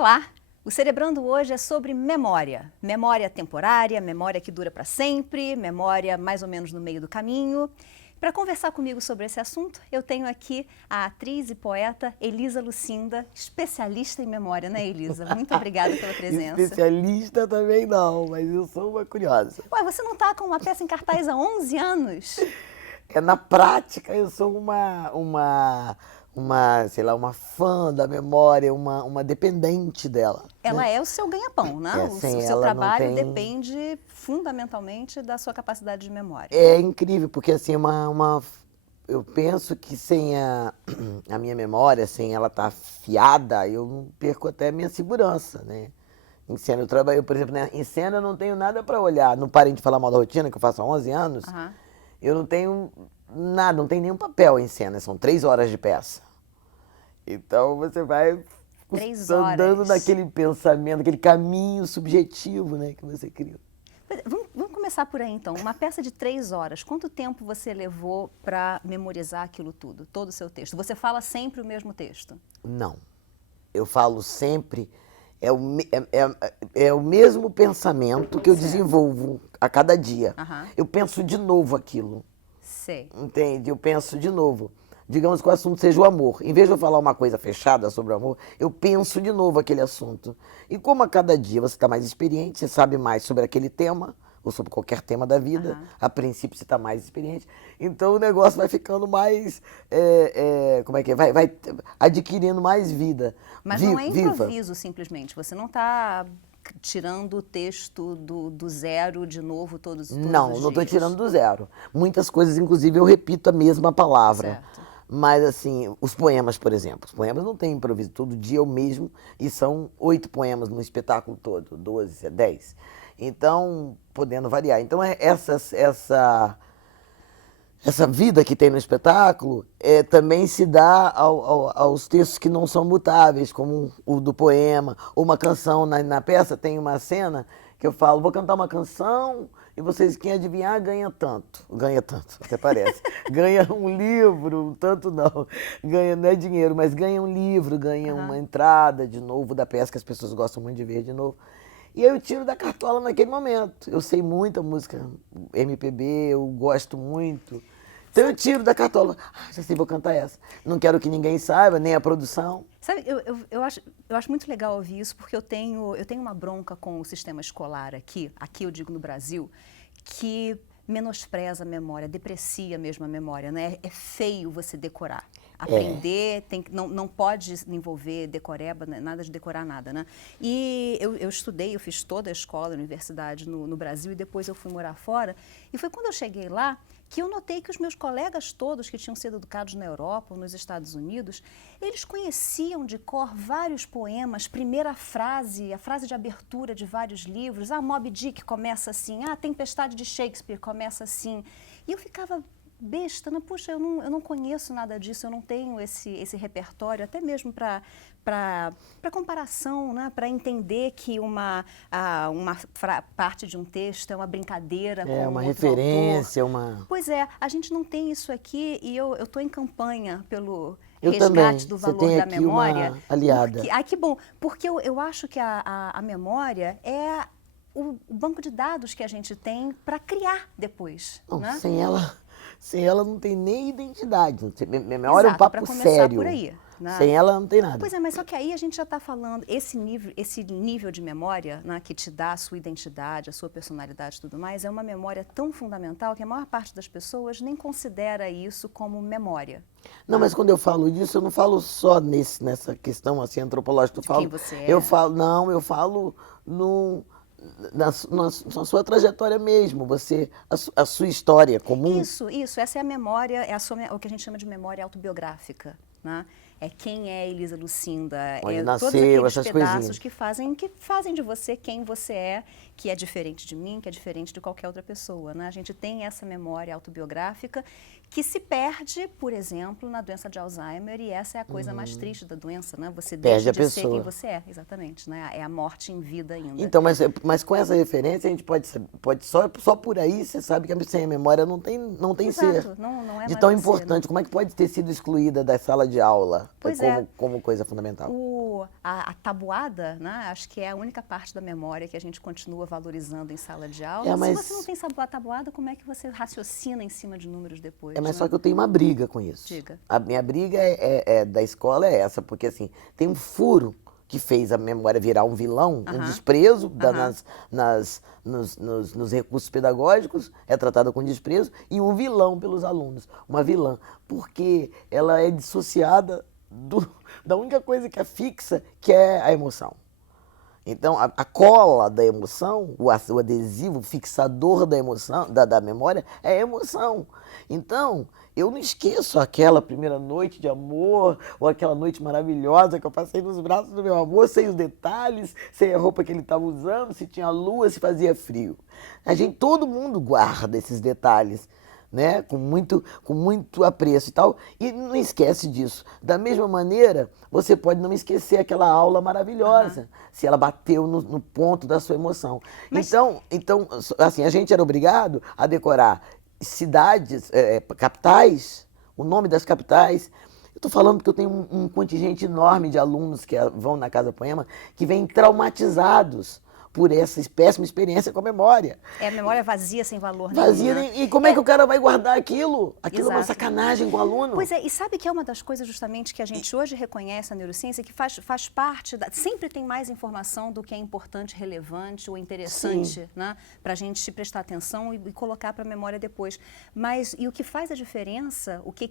Olá! O Cerebrando hoje é sobre memória. Memória temporária, memória que dura para sempre, memória mais ou menos no meio do caminho. Para conversar comigo sobre esse assunto, eu tenho aqui a atriz e poeta Elisa Lucinda, especialista em memória, né, Elisa? Muito obrigada pela presença. Especialista também não, mas eu sou uma curiosa. Ué, você não está com uma peça em cartaz há 11 anos? Na prática, eu sou sei lá, uma fã da memória, uma dependente dela. Ela né? é o seu ganha-pão, né? O Sem seu ela trabalho não tem... depende fundamentalmente da sua capacidade de memória. É incrível, porque assim, eu penso que sem a minha memória, sem ela estar afiada, eu perco até a minha segurança, né? Em cena, por exemplo, né? Em cena eu não tenho nada para olhar. Não parem de falar mal da rotina, que eu faço há 11 anos. Aham. Eu não tenho nada, não tenho nenhum papel em cena. São 3 horas de peça. Então você vai 3 andando horas. naquele pensamento, aquele caminho subjetivo, né, que você cria. Vamos começar por aí, então. Uma peça de 3 horas, quanto tempo você levou para memorizar aquilo tudo, todo o seu texto? Você fala sempre o mesmo texto? Não. Eu falo sempre, é o mesmo pensamento que eu desenvolvo a cada dia. Aham. Eu penso de novo aquilo. Sei. Entende? Eu penso de novo. Digamos que o assunto seja o amor. Em vez de eu falar uma coisa fechada sobre o amor, eu penso de novo aquele assunto. E como a cada dia você está mais experiente, você sabe mais sobre aquele tema, ou sobre qualquer tema da vida, a princípio você está mais experiente, então o negócio vai ficando mais, como é que é? Vai adquirindo mais vida. Mas não é viva. improviso, simplesmente. Você não está tirando o texto do zero de novo todos os dias. Não estou tirando do zero. Muitas coisas, inclusive, eu repito a mesma palavra. Certo. Mas, assim, os poemas, por exemplo. Os poemas não tem improviso. Todo dia eu mesmo. E são 8 poemas no espetáculo todo. 12, 10. Então, podendo variar. Então, essa vida que tem no espetáculo também se dá aos textos que não são mutáveis, como o do poema, ou uma canção. Na peça tem uma cena que eu falo, vou cantar uma canção e vocês, quem adivinhar, ganha tanto. Ganha tanto, até parece. Ganha um livro, tanto não. Ganha, não é dinheiro, mas ganha um livro, ganha uma entrada de novo da peça, que as pessoas gostam muito de ver de novo. E aí eu tiro da cartola naquele momento. Eu sei muita música MPB, eu gosto muito. Então eu tiro da cartola. Já sei, vou cantar essa. Não quero que ninguém saiba, nem a produção. Sabe, eu acho muito legal ouvir isso, porque eu tenho uma bronca com o sistema escolar aqui eu digo no Brasil, que menospreza a memória, deprecia mesmo a memória, né? É feio você decorar. Aprender, não pode envolver decoreba, nada de decorar nada, né? E eu estudei, eu fiz toda a escola, a universidade no Brasil, e depois eu fui morar fora. E foi quando eu cheguei lá que eu notei que os meus colegas todos que tinham sido educados na Europa ou nos Estados Unidos, eles conheciam de cor vários poemas, primeira frase, a frase de abertura de vários livros. Moby Dick começa assim, Tempestade de Shakespeare começa assim. E eu ficava besta, né? Puxa, eu não conheço nada disso, eu não tenho esse repertório, até mesmo para comparação, né? Para entender que uma parte de um texto é uma brincadeira com uma outro referência, autor. Pois é, a gente não tem isso aqui e eu estou em campanha pelo eu resgate também. do Você valor tem da aqui memória. uma aliada. Que bom, porque eu acho que a memória é o banco de dados que a gente tem para criar depois. Não, né? Sem ela não tem nem identidade. Memória é um papo sério. Por aí, né? Sem ela não tem nada. Pois é, mas só que aí a gente já está falando, esse nível de memória, né, que te dá a sua identidade, a sua personalidade e tudo mais, é uma memória tão fundamental que a maior parte das pessoas nem considera isso como memória. Não, mas quando eu falo disso, eu não falo só nessa questão assim, antropológica. Quem você é? Eu falo na sua trajetória mesmo, a sua história comum. Isso, essa é a memória, o que a gente chama de memória autobiográfica, né? É quem é Elisa Lucinda, Onde todos nasceu, aqueles essas pedaços coisinhas. que fazem de você quem você é, que é diferente de mim, que é diferente de qualquer outra pessoa, né? A gente tem essa memória autobiográfica que se perde, por exemplo, na doença de Alzheimer, e essa é a coisa mais triste da doença, né? Você Perde deixa a de ser quem pessoa. você é, exatamente, né? É a morte em vida ainda. Então, mas com essa referência, a gente pode só por aí, você sabe que sem a memória não tem ser. Exato, não é De mais tão você, importante, como é que pode ter sido excluída da sala de aula Pois é. como coisa fundamental? A tabuada, né? Acho que é a única parte da memória que a gente continua valorizando em sala de aula. É, mas- Se você não tem tabuada, como é que você raciocina em cima de números depois? Mas né? só que eu tenho uma briga com isso. Diga. A minha briga da escola é essa, porque assim, tem um furo que fez a memória virar um vilão, um desprezo nos recursos pedagógicos, é tratada com desprezo, e um vilão pelos alunos, uma vilã, porque ela é dissociada da única coisa que é fixa, que é a emoção. Então, a cola da emoção, o adesivo fixador da emoção, da memória, é a emoção. Então, eu não esqueço aquela primeira noite de amor, ou aquela noite maravilhosa que eu passei nos braços do meu amor, sem os detalhes, sem a roupa que ele estava usando, se tinha lua, se fazia frio. Todo mundo guarda esses detalhes, né? Com muito apreço e tal, e não esquece disso. Da mesma maneira, você pode não esquecer aquela aula maravilhosa, se ela bateu no ponto da sua emoção. Então, assim, a gente era obrigado a decorar cidades, capitais, o nome das capitais. Eu estou falando porque eu tenho um contingente enorme de alunos que vão na Casa Poema, que vêm traumatizados por essa péssima experiência com a memória. É a memória vazia, sem valor Vazia, nenhum, né? e como é que o cara vai guardar aquilo? Aquilo é uma Exato. sacanagem com o aluno. Pois é, e sabe que é uma das coisas justamente que a gente hoje reconhece a neurociência, que faz parte, sempre tem mais informação do que é importante, relevante ou interessante, né? Para a gente prestar atenção e colocar para a memória depois. Mas, e o que faz a diferença, o que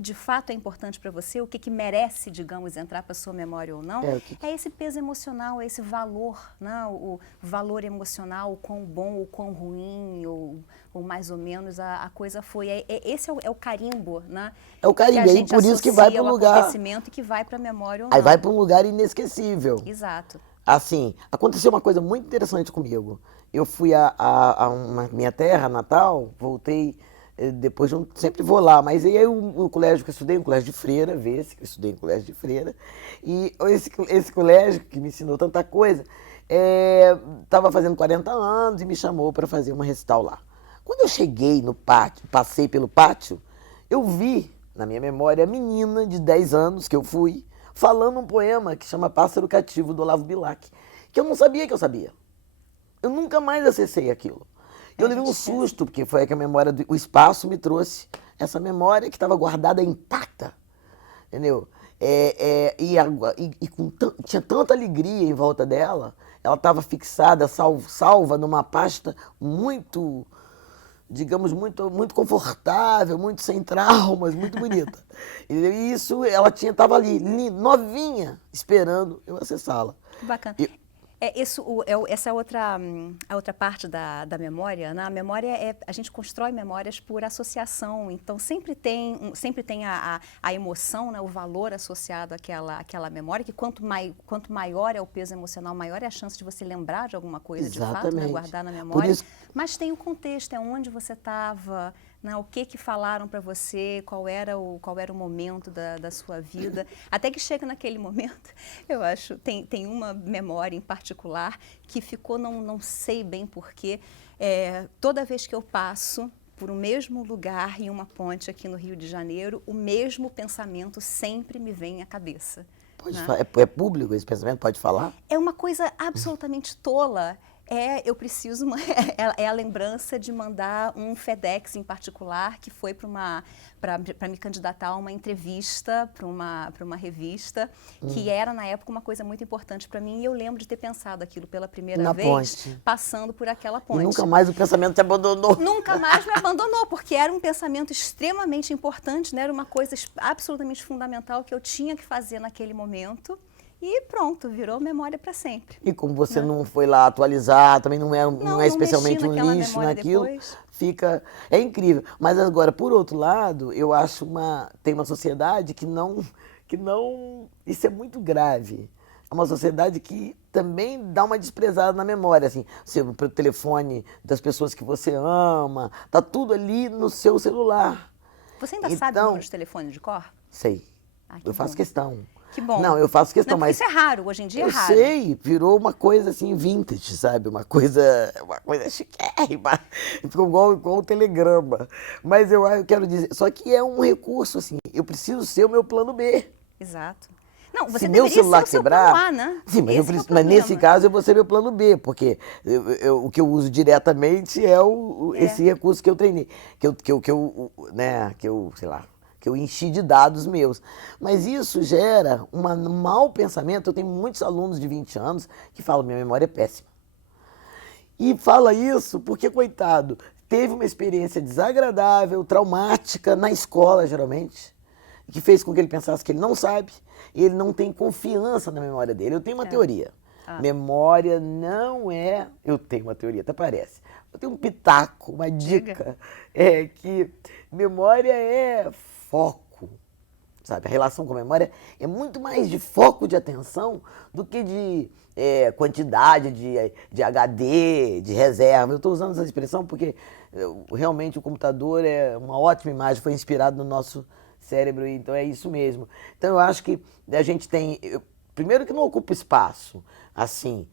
de fato é importante para você, o que merece, digamos, entrar para a sua memória ou não, é esse peso emocional, é esse valor, né? O valor emocional, o quão bom, o quão ruim, ou mais ou menos a coisa foi. Esse é o carimbo, né? É o carimbo, que a e gente por isso que vai para um lugar. acontecimento e que vai para a memória ou não. Aí vai para um lugar inesquecível. Exato. Assim, aconteceu uma coisa muito interessante comigo. Eu fui a minha terra natal, voltei depois de sempre vou lá, mas aí o colégio que eu estudei, um colégio de freira, vê-se que eu estudei em colégio de freira, e esse colégio que me ensinou tanta coisa, estava fazendo 40 anos e me chamou para fazer uma recital lá. Quando eu cheguei no pátio, passei pelo pátio, eu vi, na minha memória, a menina de 10 anos que eu fui, falando um poema que chama Pássaro Cativo, do Olavo Bilac, que eu não sabia que eu sabia. Eu nunca mais acessei aquilo. Eu levei um susto, porque foi que a memória, o espaço me trouxe essa memória que estava guardada intacta, entendeu? Tinha tanta alegria em volta dela, ela estava fixada, salva numa pasta muito, digamos, muito confortável, muito sem traumas, muito bonita. E isso, ela estava ali, novinha, esperando eu acessá-la. Que bacana. Essa é a outra parte da memória, né? A memória a gente constrói memórias por associação, então sempre tem a emoção, né? O valor associado àquela memória, que quanto maior é o peso emocional, maior é a chance de você lembrar de alguma coisa, de fato, né? Guardar na memória. Mas tem o contexto, é onde você estava, né, o que falaram para você, qual era o momento da sua vida, até que chega naquele momento, eu acho, tem uma memória em particular que ficou, não sei bem porquê, toda vez que eu passo por o mesmo lugar em uma ponte aqui no Rio de Janeiro, o mesmo pensamento sempre me vem à cabeça. É público esse pensamento? Pode falar? É uma coisa absolutamente tola. Eu preciso, é a lembrança de mandar um FedEx em particular que foi para me candidatar a uma entrevista para uma revista, que era na época uma coisa muito importante para mim, e eu lembro de ter pensado aquilo pela primeira vez, passando por aquela ponte. E nunca mais o pensamento te abandonou. Nunca mais me abandonou, porque era um pensamento extremamente importante, né? Era uma coisa absolutamente fundamental que eu tinha que fazer naquele momento. E pronto, virou memória para sempre. E como você não foi lá atualizar, também não é especialmente um lixo naquilo, fica... É incrível. Mas agora, por outro lado, eu acho tem uma sociedade que não... Isso é muito grave. É uma sociedade que também dá uma desprezada na memória, assim, o telefone das pessoas que você ama, tá tudo ali no seu celular. Você ainda sabe o número de telefone de cor? Sei. Que Eu faço bom. questão. Que bom. Não, eu faço questão, não, mas isso é raro, hoje em dia é raro. Eu sei, virou uma coisa assim vintage, sabe? Uma coisa chiquérrima. Ficou igual o telegrama. Mas eu quero dizer, só que é um recurso, assim, eu preciso ser o meu plano B. Exato. Não, você Se deveria meu celular ser o seu quebrar, plano A, né? sim, mas, Esse que é o mas nesse problema. caso eu vou ser meu plano B, porque o que eu uso diretamente é esse recurso que eu treinei, sei lá, que eu enchi de dados meus. Mas isso gera um mau pensamento. Eu tenho muitos alunos de 20 anos que falam: minha memória é péssima. E fala isso porque, coitado, teve uma experiência desagradável, traumática na escola, geralmente, que fez com que ele pensasse que ele não sabe, e ele não tem confiança na memória dele. Eu tenho uma teoria. Memória não é... Eu tenho uma teoria, até parece. Eu tenho um pitaco, uma dica. É que memória é foco, sabe? A relação com a memória é muito mais de foco de atenção do que de quantidade de HD, de reserva. Eu estou usando essa expressão porque realmente o computador é uma ótima imagem, foi inspirado no nosso cérebro, então é isso mesmo. Então eu acho que a gente tem... primeiro que não ocupa espaço, assim,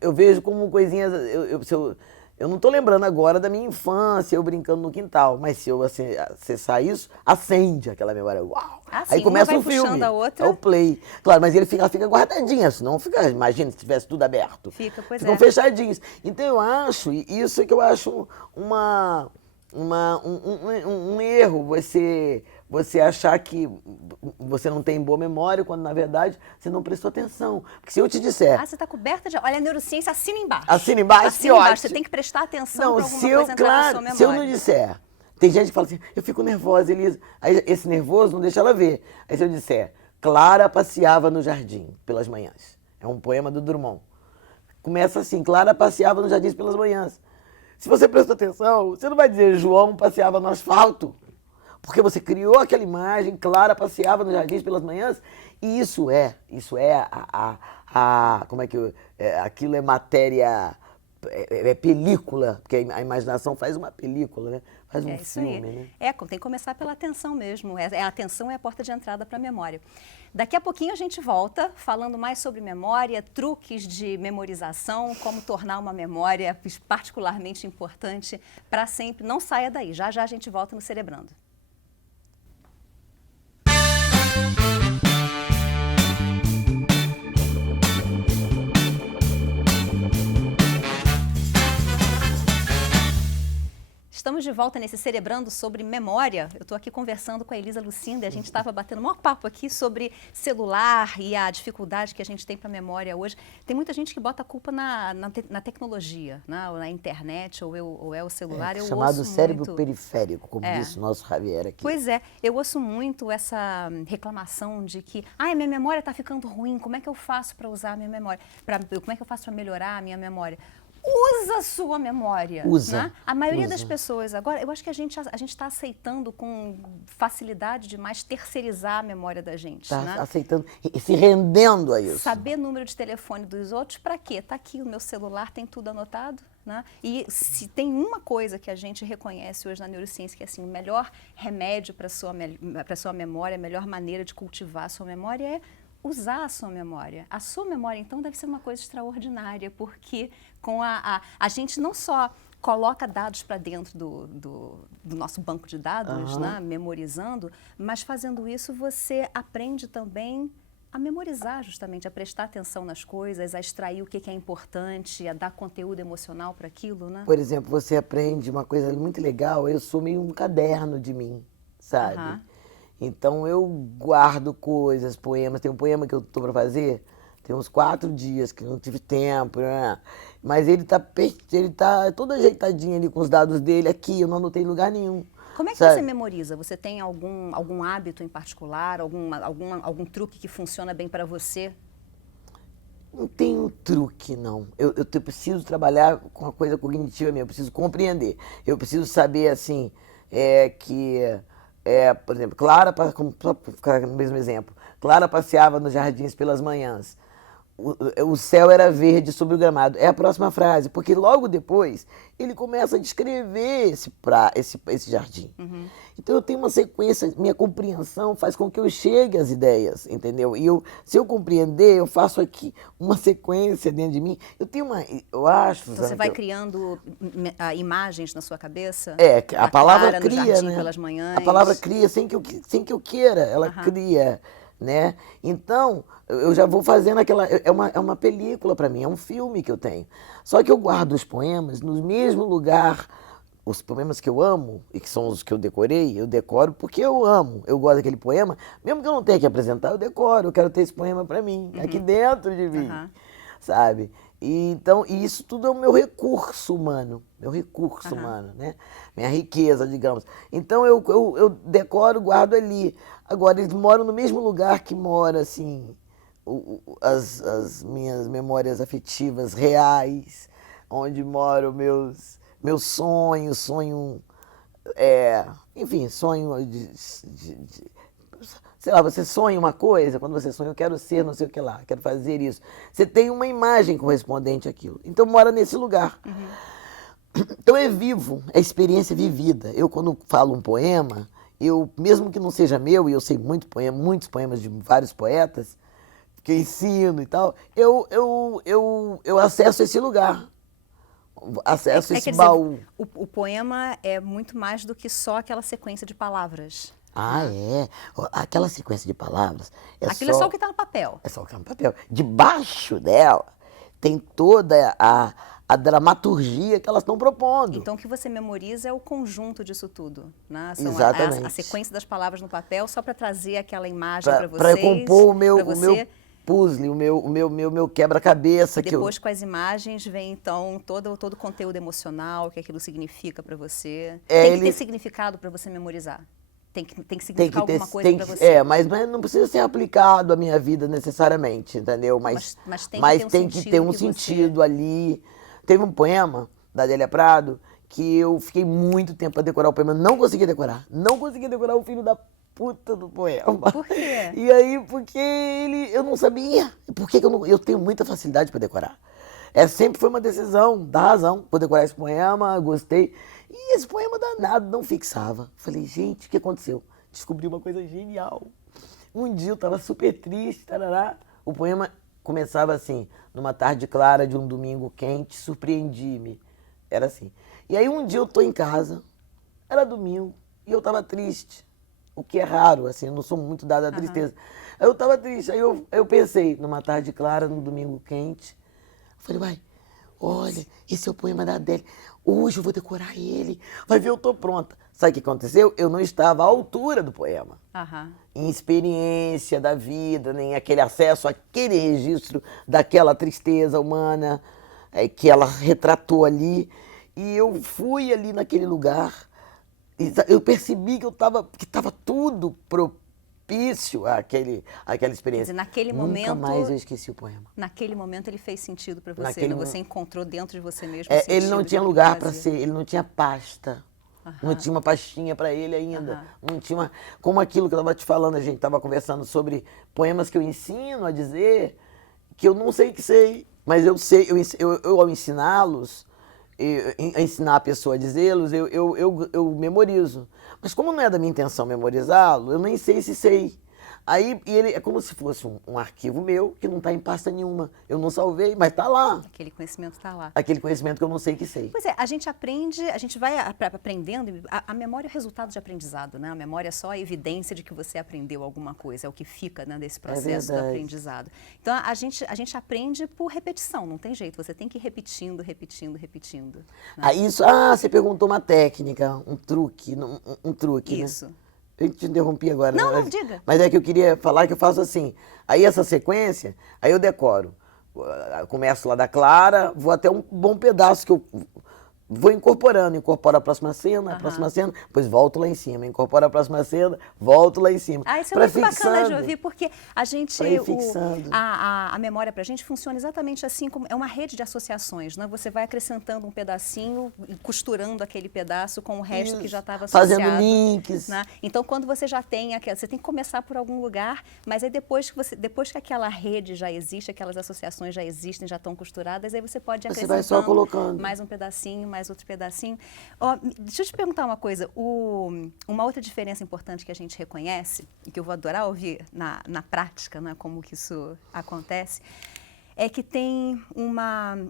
eu vejo como coisinhas... Eu não estou lembrando agora da minha infância, eu brincando no quintal, mas se eu acessar isso, acende aquela memória. Uau! Aí começa o filme, a outra. é o play. Claro, mas ela fica guardadinha, senão fica, imagina se tivesse tudo aberto. Ficam fechadinhos. Então eu acho, e isso é que eu acho um erro, você achar que você não tem boa memória, quando na verdade você não prestou atenção. Porque se eu te disser... você está coberta de... Olha, a neurociência assina embaixo. Assina embaixo, assina embaixo. Você tem que prestar atenção para alguma coisa entrar na sua memória. Se eu não disser... Tem gente que fala assim, eu fico nervosa, Elisa. Aí esse nervoso não deixa ela ver. Aí se eu disser, Clara passeava no jardim pelas manhãs. É um poema do Drummond. Começa assim, Clara passeava no jardim pelas manhãs. Se você prestou atenção, você não vai dizer João passeava no asfalto. Porque você criou aquela imagem, Clara passeava nos jardins pelas manhãs, e isso é como é que aquilo é matéria, é película, porque a imaginação faz uma película, né? Faz um filme, né? Tem que começar pela atenção mesmo. A atenção é a porta de entrada para a memória. Daqui a pouquinho a gente volta falando mais sobre memória, truques de memorização, como tornar uma memória particularmente importante para sempre. Não saia daí, já já a gente volta no Cerebrando. Estamos de volta nesse Cerebrando sobre memória. Eu estou aqui conversando com a Elisa Lucinda e a gente estava batendo o maior papo aqui sobre celular e a dificuldade que a gente tem para a memória hoje. Tem muita gente que bota a culpa na tecnologia, na internet, ou é o celular. Eu chamado ouço cérebro muito... periférico, como disse o nosso Javier aqui. Pois é, eu ouço muito essa reclamação de que a minha memória está ficando ruim, como é que eu faço para usar a minha memória? Como é que eu faço para melhorar a minha memória? Usa a sua memória. Usa. Né? A maioria das pessoas agora, eu acho que a gente está aceitando com facilidade demais terceirizar a memória da gente. Está né? aceitando e se rendendo a isso. Saber número de telefone dos outros, para quê? Está aqui o meu celular, tem tudo anotado. Né? E se tem uma coisa que a gente reconhece hoje na neurociência, que é assim, o melhor remédio para a sua memória, a melhor maneira de cultivar a sua memória é usar a sua memória. A sua memória, então, deve ser uma coisa extraordinária, porque com a gente não só coloca dados para dentro do nosso banco de dados, né, memorizando, mas fazendo isso você aprende também a memorizar justamente, a prestar atenção nas coisas, a extrair o que é importante, a dar conteúdo emocional para aquilo, né? Por exemplo, você aprende uma coisa muito legal, eu sou meio um caderno de mim, sabe? Então eu guardo coisas, poemas. Tem um poema que eu estou para fazer, tem uns 4 dias que não tive tempo, né? Mas ele tá todo ajeitadinho ali com os dados dele aqui, eu não anotei em lugar nenhum. Como é que você memoriza? Você tem algum hábito em particular, algum truque que funciona bem para você? Não tem um truque, não. Eu preciso trabalhar com a coisa cognitiva minha, eu preciso compreender. Eu preciso saber, assim, por exemplo, Clara, só para ficar no mesmo exemplo, Clara passeava nos jardins pelas manhãs. o céu era verde sobre o gramado. É a próxima frase, porque logo depois ele começa a descrever esse jardim. Então eu tenho uma sequência, minha compreensão faz com que eu chegue às ideias, entendeu? E se eu compreender, eu faço aqui uma sequência dentro de mim. Eu acho... Então você vai criando imagens na sua cabeça? A palavra clara, cria, no jardim, né? pelas manhãs. A palavra cria sem que eu queira, ela cria, né? Então, eu já vou fazendo é uma película para mim, é um filme que eu tenho. Só que eu guardo os poemas no mesmo lugar. Os poemas que eu amo, e que são os que eu decorei, eu decoro porque eu amo. Eu gosto daquele poema, mesmo que eu não tenha que apresentar, eu decoro. Eu quero ter esse poema para mim, aqui dentro de mim, sabe? Então, isso tudo é o meu recurso humano, né? Minha riqueza, digamos. Então, eu decoro, guardo ali. Agora, eles moram no mesmo lugar que mora, assim, as minhas memórias afetivas reais, onde moram meus sonhos, enfim, sonho sei lá, você sonha uma coisa, quando você sonha, eu quero ser não sei o que lá, quero fazer isso. Você tem uma imagem correspondente àquilo. Então mora nesse lugar. Então é vivo, é experiência vivida. Eu, quando falo um poema, mesmo que não seja meu, e eu sei muitos poemas de vários poetas, que eu ensino e tal, eu acesso esse lugar. Acesso esse baú. Dizer, o poema é muito mais do que só aquela sequência de palavras. É. Aquela sequência de palavras... Aquilo é só o que está no papel. É só o que está no papel. Debaixo dela tem toda a dramaturgia que elas estão propondo. Então, o que você memoriza é o conjunto disso tudo, né? Exatamente. A sequência das palavras no papel só para trazer aquela imagem para vocês. Para compor o meu puzzle, o meu quebra-cabeça. Depois, com as imagens, vem, então, todo o conteúdo emocional, o que aquilo significa para você. Tem que ter significado para você memorizar. Tem que significar alguma coisa para você. Mas não precisa ser aplicado à minha vida necessariamente, entendeu? Mas tem que ter um sentido ali. Teve um poema da Adélia Prado que eu fiquei muito tempo para decorar o poema. Não consegui decorar. Não consegui decorar o filho da puta do poema. Por quê? E aí, porque eu não sabia. Por que eu tenho muita facilidade para decorar. Sempre foi uma decisão, da razão, por decorar esse poema, gostei. E esse poema danado não fixava. Falei, gente, o que aconteceu? Descobri uma coisa genial. Um dia eu estava super triste, tarará. O poema começava assim, numa tarde clara de um domingo quente, surpreendi-me. Era assim. E aí um dia eu tô em casa, era domingo, e eu estava triste. O que é raro, assim, eu não sou muito dado à tristeza. Aí eu estava triste, aí eu pensei, numa tarde clara, num domingo quente. Falei, vai, olha, esse é o poema da Adélia. Hoje eu vou decorar ele. Vai ver, eu tô pronta. Sabe o que aconteceu? Eu não estava à altura do poema. Em experiência da vida, nem aquele acesso àquele registro daquela tristeza humana que ela retratou ali. E eu fui ali naquele lugar. E eu percebi que estava tudo propício àquela experiência. Quer dizer, naquele Nunca momento, mais eu esqueci o poema. Naquele momento ele fez sentido para você, você encontrou dentro de você mesmo ele não tinha lugar para ser, ele não tinha pasta. Não tinha uma pastinha para ele ainda. Não tinha como aquilo que eu estava te falando, a gente estava conversando sobre poemas que eu ensino a dizer, que eu não sei que sei, mas eu sei, eu ao ensiná-los, a ensinar a pessoa a dizê-los, eu memorizo. Mas como não é da minha intenção memorizá-lo, eu nem sei se sei. Aí ele é como se fosse um arquivo meu que não está em pasta nenhuma. Eu não salvei, mas está lá. Aquele conhecimento está lá. Aquele conhecimento que eu não sei que sei. Pois é, a gente aprende, a gente vai aprendendo. A memória é o resultado de aprendizado, né? A memória é só a evidência de que você aprendeu alguma coisa, é o que fica, né, desse processo do aprendizado. Então a gente aprende por repetição, não tem jeito. Você tem que ir repetindo. Né? Você perguntou uma técnica, um truque, Isso. Né? Eu te interrompi agora. Não, diga. Mas é que eu queria falar que eu faço assim. Aí essa sequência, aí eu decoro. Eu começo lá da Clara, vou até um bom pedaço que eu vou incorporando, incorporo a próxima cena, depois volto lá em cima, incorporo a próxima cena, volto lá em cima. Isso é muito bacana de ouvir, porque a gente, a memória pra gente funciona exatamente assim, como é uma rede de associações, né? Você vai acrescentando um pedacinho e costurando aquele pedaço com o resto que já estava associado. Fazendo links. Né? Então, quando você já tem aquela, você tem que começar por algum lugar, mas aí depois que aquela rede já existe, aquelas associações já existem, já estão costuradas, aí você pode acrescentando vai só colocando mais um pedacinho, mais outro pedacinho. Deixa eu te perguntar uma coisa. Uma outra diferença importante que a gente reconhece, e que eu vou adorar ouvir na prática, né, como que isso acontece, é que tem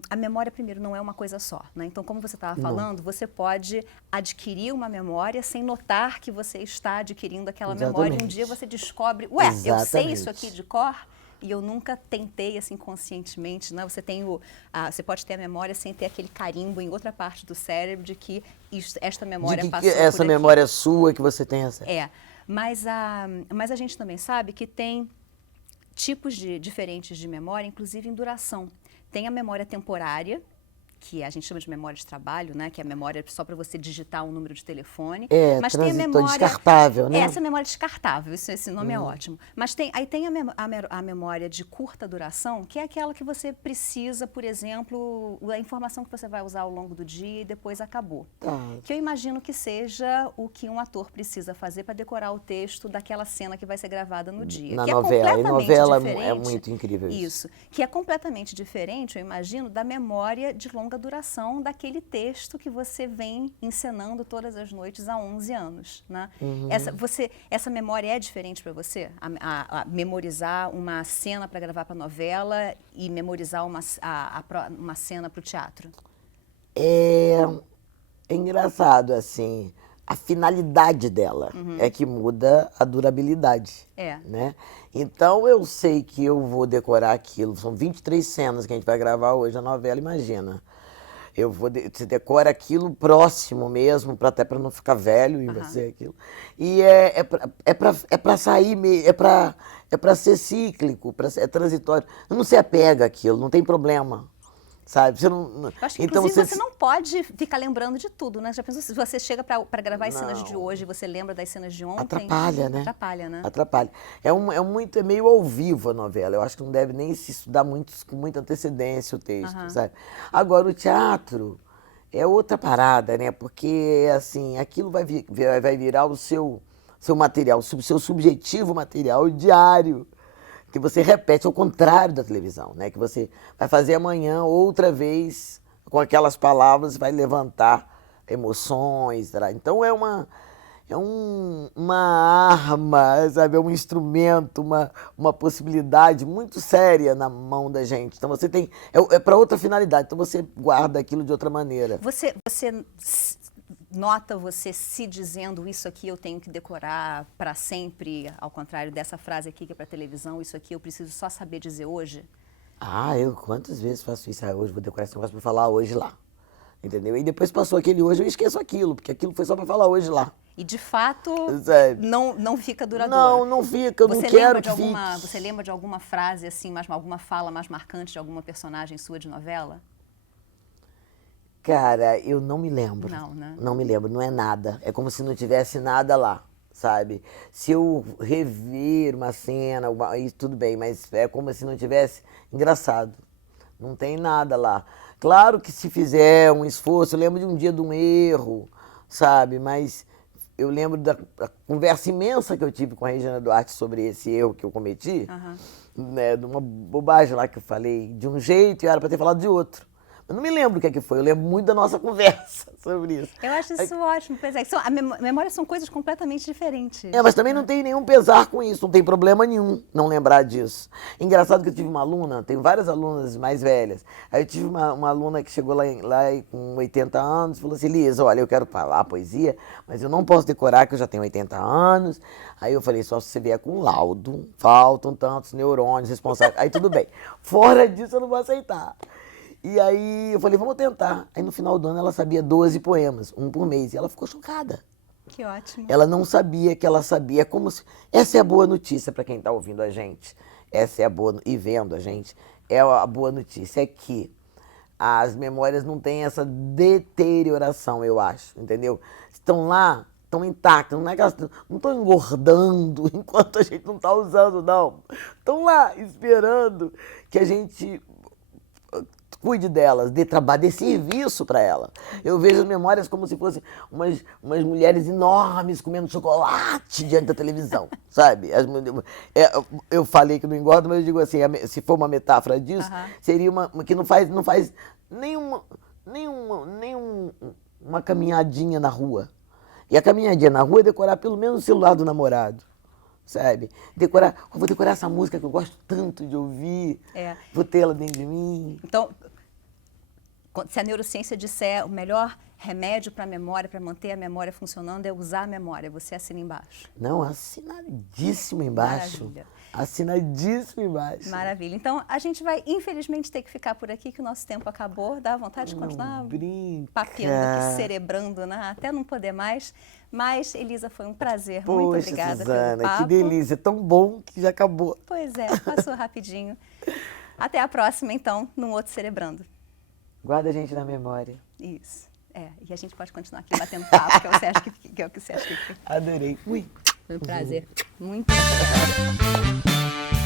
a memória, primeiro, não é uma coisa só, né? Então, como você estava falando, você pode adquirir uma memória sem notar que você está adquirindo aquela memória. E um dia você descobre, eu sei isso aqui de cor, e eu nunca tentei assim conscientemente, né? Você pode ter a memória sem ter aquele carimbo em outra parte do cérebro de que esta memória passou por aqui. Essa memória sua que você tem essa. Mas a gente também sabe que tem tipos diferentes de memória, inclusive em duração. Tem a memória temporária, que a gente chama de memória de trabalho, né? Que é a memória só para você digitar um número de telefone. Mas tem a memória descartável, né? Essa memória descartável, esse nome é ótimo. Mas aí tem a memória de curta duração, que é aquela que você precisa, por exemplo, a informação que você vai usar ao longo do dia e depois acabou. Que eu imagino que seja o que um ator precisa fazer para decorar o texto daquela cena que vai ser gravada no dia. Na que novela. É completamente novela diferente, é muito incrível isso. Que é completamente diferente, eu imagino, da memória de longa duração daquele texto que você vem encenando todas as noites há 11 anos, né? Essa memória é diferente para você? A memorizar uma cena para gravar para novela e memorizar uma cena para o teatro? É engraçado, assim, a finalidade dela é que muda a durabilidade, né? Então, eu sei que eu vou decorar aquilo, são 23 cenas que a gente vai gravar hoje na novela, imagina. Você decora aquilo próximo mesmo, até para não ficar velho em você aquilo. E é para sair, é para ser cíclico, é transitório. Não se apega àquilo, não tem problema. Sabe? Você não, eu acho que, então, inclusive, você não pode ficar lembrando de tudo, né? Já pensou se você chega para gravar as cenas de hoje e você lembra das cenas de ontem? Atrapalha, né? Atrapalha, né? Atrapalha. É meio ao vivo a novela. Eu acho que não deve nem se estudar com muita antecedência o texto, sabe? Agora, o teatro é outra parada, né? Porque, assim, aquilo vai virar o seu material, o seu subjetivo material diário, que você repete ao contrário da televisão, né? Que você vai fazer amanhã outra vez com aquelas palavras, vai levantar emoções, tá? Então é uma arma, sabe? É um instrumento, uma possibilidade muito séria na mão da gente. Então você tem é para outra finalidade. Então você guarda aquilo de outra maneira. Você nota você se dizendo isso aqui eu tenho que decorar para sempre, ao contrário dessa frase aqui que é para televisão, isso aqui eu preciso só saber dizer hoje? Eu quantas vezes faço isso? Hoje vou decorar esse negócio para falar hoje lá. Entendeu? E depois passou aquele hoje, eu esqueço aquilo, porque aquilo foi só para falar hoje lá. E de fato não fica duradouro. Não fica, eu não quero que fique. Você lembra de alguma frase assim, alguma fala mais marcante de alguma personagem sua de novela? Cara, eu não me lembro. Não, né? Não me lembro, não é nada. É como se não tivesse nada lá, sabe? Se eu rever uma cena, isso tudo bem, mas é como se não tivesse. Engraçado. Não tem nada lá. Claro que se fizer um esforço, eu lembro de um dia de um erro, sabe? Mas eu lembro da conversa imensa que eu tive com a Regina Duarte sobre esse erro que eu cometi, né? De uma bobagem lá que eu falei de um jeito e era para ter falado de outro. Eu não me lembro o que é que foi, eu lembro muito da nossa conversa sobre isso. Eu acho isso ótimo, pois é. A memória são coisas completamente diferentes. Mas também não tem nenhum pesar com isso, não tem problema nenhum não lembrar disso. Engraçado que eu tive uma aluna, tenho várias alunas mais velhas, aí eu tive uma aluna que chegou lá com 80 anos e falou assim, Lisa, olha, eu quero falar poesia, mas eu não posso decorar que eu já tenho 80 anos. Aí eu falei, só se você vier com laudo, faltam tantos neurônios responsáveis, aí tudo bem. Fora disso eu não vou aceitar. E aí eu falei, vamos tentar. Aí no final do ano ela sabia 12 poemas, um por mês. E ela ficou chocada. Que ótimo. Ela não sabia que ela sabia. Como se... Essa é a boa notícia para quem está ouvindo a gente. Essa é a boa... E vendo a gente. É a boa notícia. É que as memórias não têm essa deterioração, eu acho, entendeu? Estão lá, estão intactas, não é que elas não estão engordando enquanto a gente não está usando, não. Estão lá esperando que a gente cuide delas, dê trabalho, dê serviço para ela. Eu vejo as memórias como se fossem umas mulheres enormes comendo chocolate diante da televisão, sabe? Eu falei que não engorda, mas eu digo assim, se for uma metáfora disso, seria uma que não faz nenhuma caminhadinha na rua. E a caminhadinha na rua é decorar pelo menos o celular do namorado. Sabe? Vou decorar essa música que eu gosto tanto de ouvir. Vou tê-la dentro de mim. Então, se a neurociência disser o melhor remédio para a memória, para manter a memória funcionando, é usar a memória, você assina embaixo. Não, assinadíssimo embaixo. Maravilha. Assinadíssimo embaixo. Maravilha. Então, a gente vai, infelizmente, ter que ficar por aqui, que o nosso tempo acabou. Dá vontade de continuar papeando aqui, cerebrando, né? Até não poder mais. Mas, Elisa, foi um prazer. Poxa, muito obrigada Suzana, pelo papo. que delícia. É tão bom que já acabou. Pois é, passou rapidinho. Até a próxima, então, num outro Cerebrando. Guarda a gente na memória. Isso. E a gente pode continuar aqui batendo papo, que é o que você acha que Adorei. Ui. Foi um prazer. Muito obrigada.